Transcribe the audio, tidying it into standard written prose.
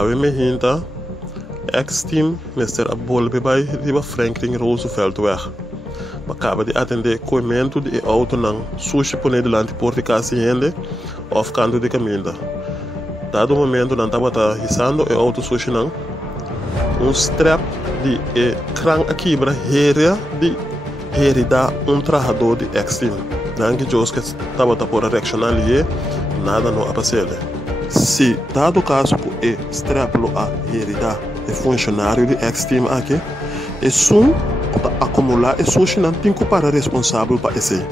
Awe me hinta, ex-team Mr. Abolbe by Riba Franklin Roosevelt weg. Acaba de atender coimento de auto não sushi pone delante porta casa yende of canto de caminho. Dado o momento não estava risando e auto sushi não strap de crank aqui para de herida trabalhador de ex-team. Danke Jos que estava por a reaction ali nada não apareceu. Se dado o caso por strap lo a herida e funcionário de ex-team aqui, é sum acumular e sushi não tem que para responsável para esse.